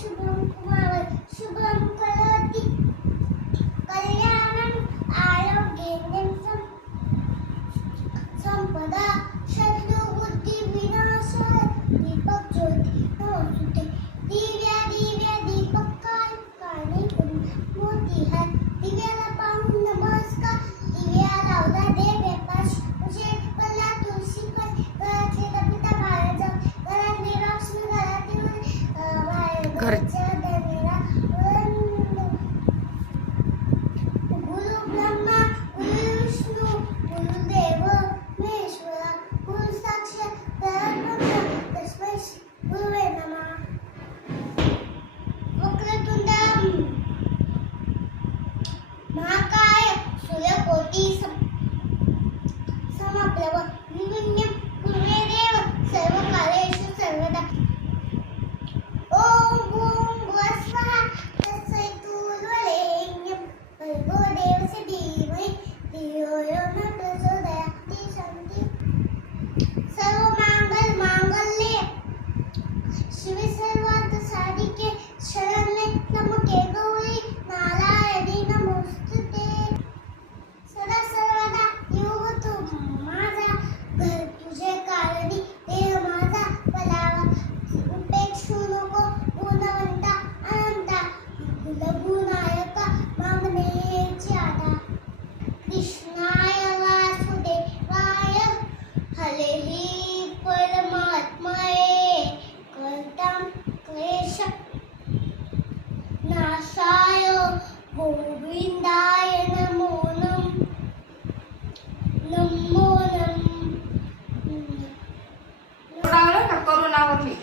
शुभं कुमार शुभं करोति कल्याणं आरोग्येण संपदा शत्रुबुद्धि विनाशाय दीपक ज्योती नमोस्तुते दिव्या दीपकाय काळी मोती हाय दिव्याला पाहून नमस्कार दिव्या लावला देव प्रकाश उजेड पडला तुळशी पाय घरातले कविता बाहेर जाऊ घरातली रोषणी घरातील घरच्या दरेरा गुरु ब्रह्मा गुरु विष्णू गुरु देव महेश्वरा गुरु साक्षात परब्रह्म तस्मै श्री गुरुवे नमः वक्रतुंड महाकाय सूर्यकोटी समप्रभ निर्विघ्नं कुरु देव सर्वकार्येषु सर्वदा ओम भूम भुवः स्वः तत्सवितुर्वरेण्यं भर्गो देवस्य धीमहि धियो यो न प्रचोदयात् शान्ति सर्वमंगल मांगल्ये शिवे सर्वार्थ साधिके शरण्ये त्र्यंबके गौरी नारायणी नमोस्तुते सदा सर्वदा योग तू माझा घर तुझे कारणी देह माझा पलावा उपेक्षू नको गुणवंता अनंता गुणनायका मागण्याची आदा कृष्णाय वासुदेवाय हरेहि परमात्मने कर्तां क्लेश नाशाय गोविंदाय नमो करोनावरली